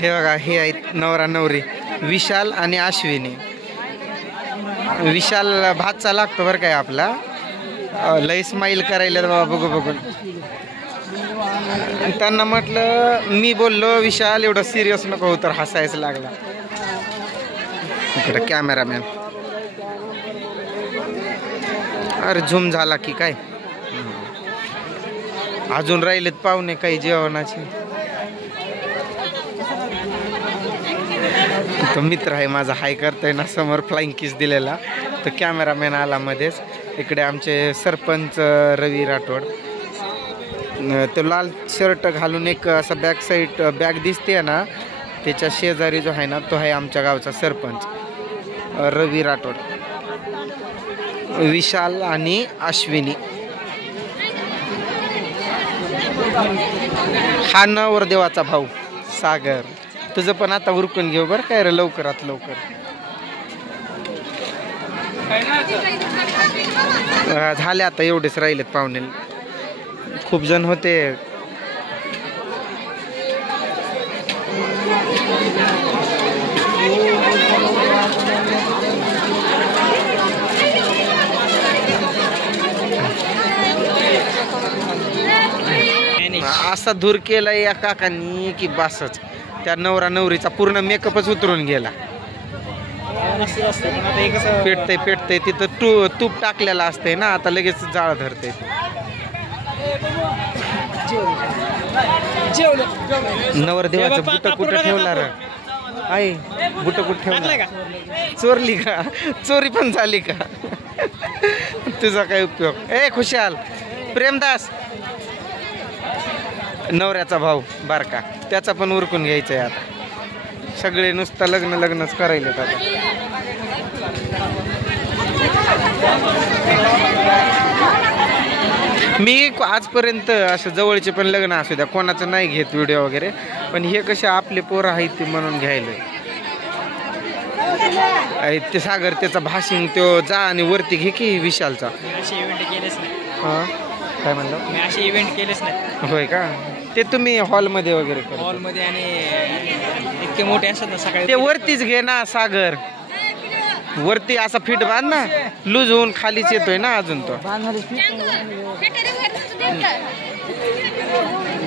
हे बघा, हे आहेत नवरा नवरी विशाल आणि अश्विनी. विशाल भातचा लागतो बरं काय आपला, लय स्माईल करायला बाबा बघू बघून. त्यांना म्हटलं, मी बोललो विशाल एवढं सिरियस नको हो, तर हसायचं लागला. इकडे कॅमेरामॅन, अरे झूम झाला की काय. अजून राहिलेत पाहुणे काही जेवणाचे. तो मित्र आहे माझा, हाय करतोय ना समोर फ्लाइंग किस दिलेला. तर कॅमेरामॅन आला मध्येच. इकडे आमचे सरपंच रवी राठोड. तो लाल शर्ट घालून एक असा बॅक साईड बॅग दिसते ना, त्याच्या शेजारी जो आहे ना तो आहे आमच्या गावचा सरपंच रवी राठोड. विशाल आणि अश्विनी. हा नवरदेवाचा भाऊ सागर. तुझं पण आता उरकून घेऊ बरं काय रे, लवकरात लवकर. झाले आता, एवढेच राहिलेत पाहुणे. खूप जण होते. असा धूर केला या काकांनी की बासच. त्या नवरा नवरीचा पूर्ण मेकअपच उतरून गेला. पेटतंय पेटतंय तिथं तूप टाकलेला असतंय ना, आता लगेच जाळ धरते. नवरदेवाचं बुट कुठं ठेवला रे? आई बुट कुठं ठेवला? चोरली का? चोरी पण झाली का? तुझा काय उपयोग? ए खुशाल, प्रेमदास नवऱ्याचा भाऊ बारका, त्याचा पण उरकून घ्यायचंय आता. सगळे नुसतं लग्न लग्नच करायला आता. मी आजपर्यंत असं जवळचे पण लग्न असू द्या कोणाचं नाही घेत व्हिडिओ वगैरे, पण हे कसे आपले पोरं आहेत ते म्हणून घ्यायला. ते सागर त्याचा भाषण तो जा आणि वरती घे की विशालचा. हां काय म्हणलं? मी असे इव्हेंट केलेच नाही. होय का? ते तुम्ही हॉलमध्ये वगैरे हॉलमध्ये आणि इतके मोठे असतात ना सकाळी. ते वरतीच घे ना सागर, वरती असा फिट बांध ना, लूज होऊन खालीच येतोय ना अजून तो.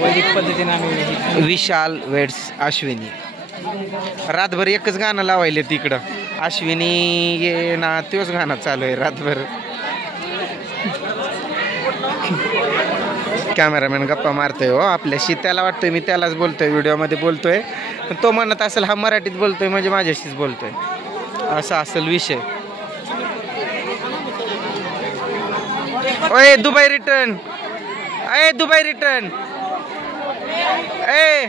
वैदिक पद्धतीने आम्ही. विशाल वेड्स अश्विनी. रातभर एकच गाणं लावायले तिकडं. अश्विनी ये ना, तोच गाणं चालू आहे रातभर. कॅमेरामॅन गप्पा मारतोय हो आपल्याशी. त्याला वाटतोय मी त्यालाच बोलतोय, व्हिडिओमध्ये बोलतोय. तो म्हणत असेल हा मराठीत बोलतोय म्हणजे माझ्याशीच बोलतोय, असा असेल विषय. ओए दुबई रिटर्न, ए दुबई रिटर्न, ए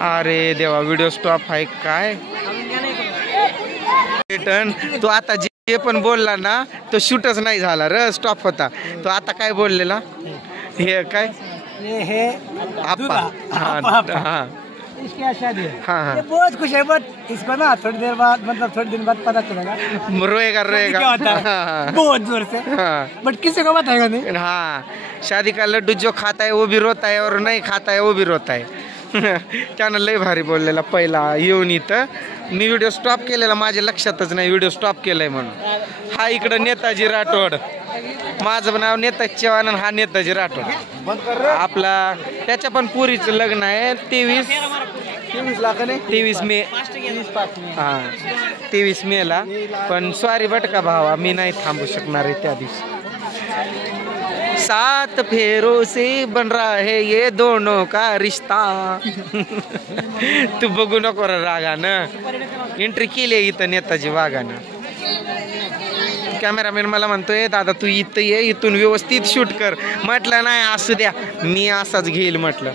अरे देवा, व्हिडिओ स्टॉप आहे काय? रिटर्न. तो आता जे पण बोलला ना तो शूटच नाही झाला र, स्टॉप होता तो. आता काय बोललेला? हे काय हे आपा. हाँ इसकी शादी है. हाँ ये बहुत खुश है, बट इसको ना थोड़ी देर बाद, मतलब थोड़ी दिन बाद पता चलेगा. रोएगा रोएगा. क्या होता है बहुत जोर से. हाँ बट किसी को बताएगा नहीं. हाँ, शादी का लड्डू जो खाता है वो भी रोता है और नहीं खाता है वो भी रोता है. त्यानं लय भारी बोललेला पहिला येऊन इथं. मी व्हिडिओ स्टॉप केलेला, माझ्या लक्षातच नाही व्हिडिओ स्टॉप केलाय म्हणून. हा इकडं नेताजी राठोड, माझं नाव नेताजी चव्हाण, हा नेताजी राठोड आपला. त्याच्या पण पुरीचं लग्न आहे 23 मे. हां 23 मेला. पण सॉरी बट का भावा, मी नाही थांबू शकणार आहे त्या दिवशी. 7 फेरों से बन रहा है ये दोनों का रिश्ता. तू बघू नको रागानं. एंट्री केली इथं नेताजी वाघानं. कॅमेरामॅन मला म्हणतोय दादा तू इथं ये, इथून व्यवस्थित शूट कर. म्हटलं नाही असू द्या, मी असाच घेईल म्हटलं.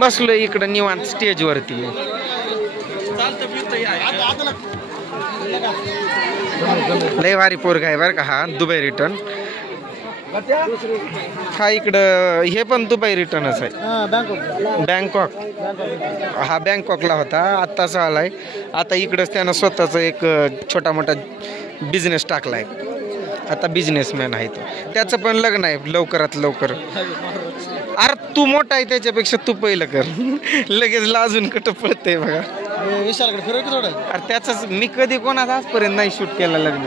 बसलो इकडं निवांत स्टेजवरती. लय भारी पोरगा आहे बरं का हा, दुबई रिटर्न. हा इकडं हे पण दुबई रिटर्नच आहे. बँकॉक. हा बँकॉकला होता, आत्ताच आलाय. आता इकडंच त्यानं स्वतःचा एक छोटा मोठा बिझनेस टाकलाय. आता बिझनेसमॅन आहे तो. त्याचं पण लग्न आहे लवकरात लवकर. अरे तू मोठा आहे त्याच्यापेक्षा तू पहिलं कर. लगेच लाजून कुठं पळतंय बघा. विशालकडे फिरव की थोडं. अरे त्याचंच मी कधी कोणाचा आजपर्यंत नाही शूट केला लग्न,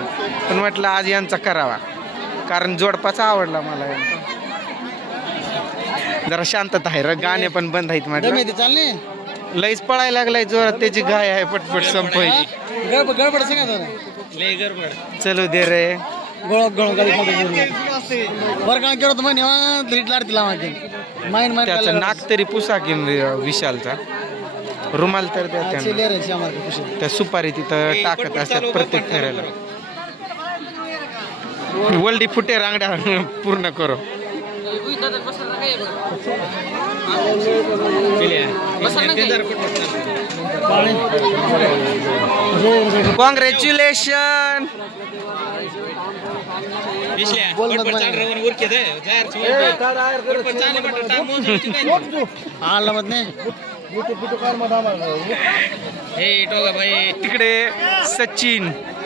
पण म्हटलं आज यांचा करावा, कारण जोडपाचा आवडला मला यांचा. जरा शांतता आहे र, गाणे पण बंद आहेत म्हटलं. चालले लईच पळायला लागलाय जोरात, त्याची गाय आहे पटपट संपवायची. गडबड सांगा लय गडबड. चलो दे रे त्याचं नाक तरी पुसा की विशालचा. रुमाल तर द्या त्यांना. त्या सुपारी तिथं टाकत असतात प्रत्येक फेऱ्याला. वल्डी फुटे रांगड्या पूर्ण करो. कॉंग्रॅच्युलेशन. तिकडे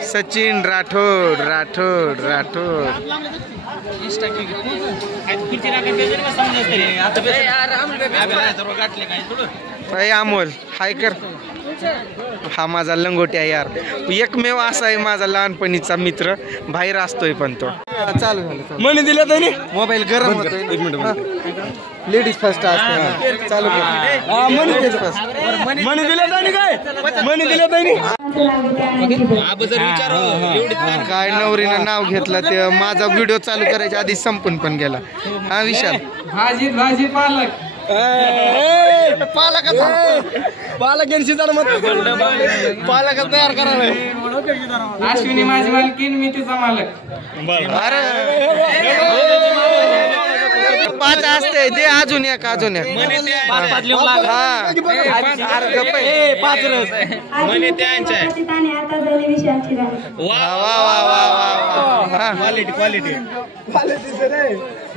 सचिन राठोड. अमोल हाय कर. हा माझा लंगोटी आहे यार, एकमेव असा आहे माझा लहानपणीचा मित्र. बाहेर असतोय पण तो. चालू झालं मनी दिल्या त्यांनी. मोबाईल गरम होतोय. एक मिनिट. लेडीज फर्स्ट असते. चालू कर. मनी दिल्या त्यांनी. काय मनी दिल्या त्यांनी. काय नवरीनं नाव घेतलं ते माझा व्हिडिओ चालू करायच्या आधी संपून पण गेला. हा विशाल. भाजी पालक पालक तयार करायला. अश्विनी माझी मालकीन, मी तिचा मालक. अरे 5 असते दे. अजून एक.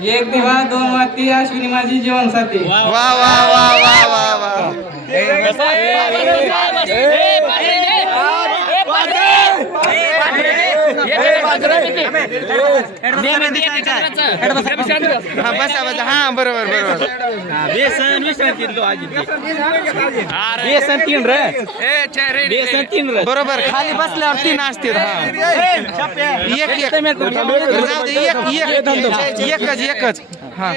एक दिवा 2 वाती, अश्विनी माझी जीवनसाथी. वा बसा. हा बरोबर. बरोबर खाली बसल्यावर 3 असतील. एकच. हा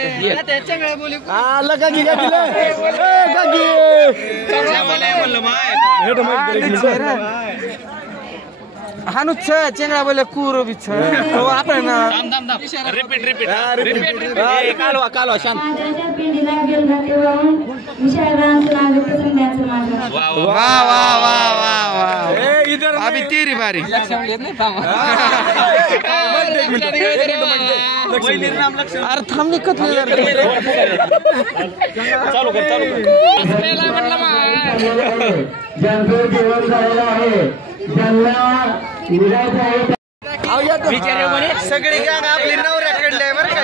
हानु चेंगळा बोले कुरो बी आपण रिपीट कालवा शांत. वा अभी तेरी बारी. अरे थांबली कतली चालू कर. सगळी गॅंग आपली नवऱ्याकडली आहे बरं का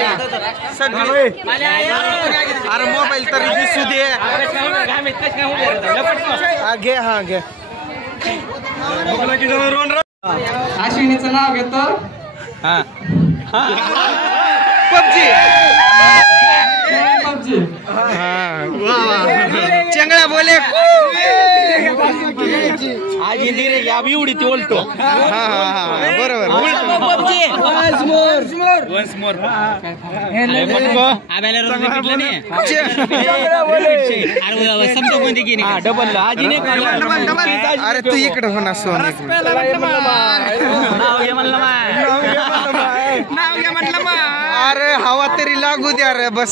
सगळी. अरे मोबाईल तरी दिसू दे. घे. अश्विनीचं नाव घेतो. पबजी. चंगळा बोले एवढी ती बोलतो. बरोबर. अरे तू इकडे होणार सोन. अरे हवा तरी लागू द्या रे. बस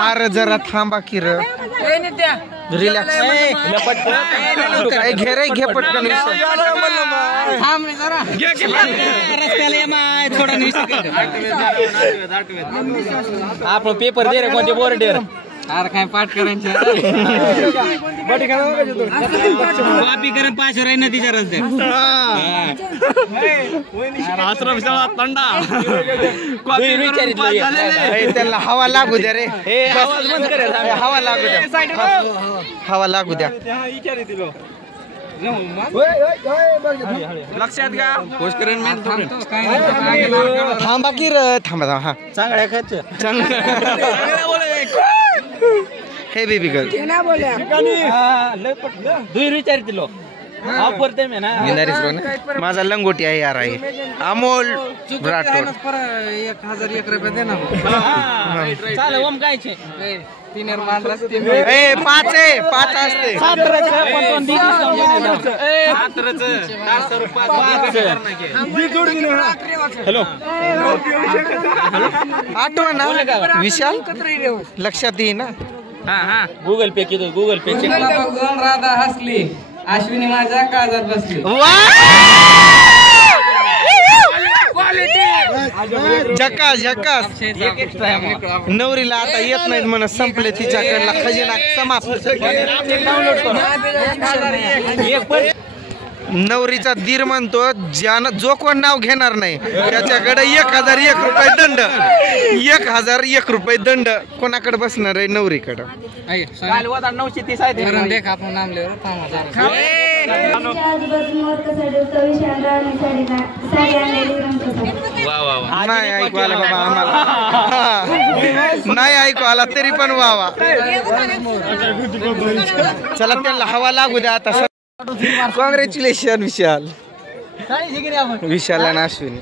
अरे जरा थांबा की रे. रिलॅक्स. घे पटकन. आपण पेपर दे रे कोणते बोर्ड. अरे काय पाठ करायचे वापी करून 5 राही नदीच्या रस्त्यात त्याला हवा लागू द्या रे हवा लागू द्या हवा लागू द्या लक्षात घ्या थांबा की र थांबा हा चांगल्या खर्च हे बेबी गर्ल दुई विचारतील ऑफर ते ना माझा लंगोटी आहे यार आहे अमोल राठोड 1001 रुपये दे ना चालेल ओम कायचे 3 मांडला 3 ए 5 असते हॅलो आठवण ना विशाल लक्षात येई ना गुगल पे केलं गुगल पे बघून राधा हसली अश्विनी माझ्या काळजात बसली झकास झकास नवरीला आता येत नाहीत म्हणत संपले तिच्याकडला खजिना समाप्त नवरीचा दीर म्हणतो जो कोण नाव घेणार नाही त्याच्याकडे 1001 रुपये दंड 1001 रुपये दंड कोणाकडे बसणार आहे नवरीकडे 930 आहे देख आपण नाम ले नाही ऐकू आला बाबा आम्हाला नाही ऐकू आला तरी पण वावा चला त्यांना हवा लागू द्या आता कॉंग्रॅच्युलेशन विशाल आणि अश्विनी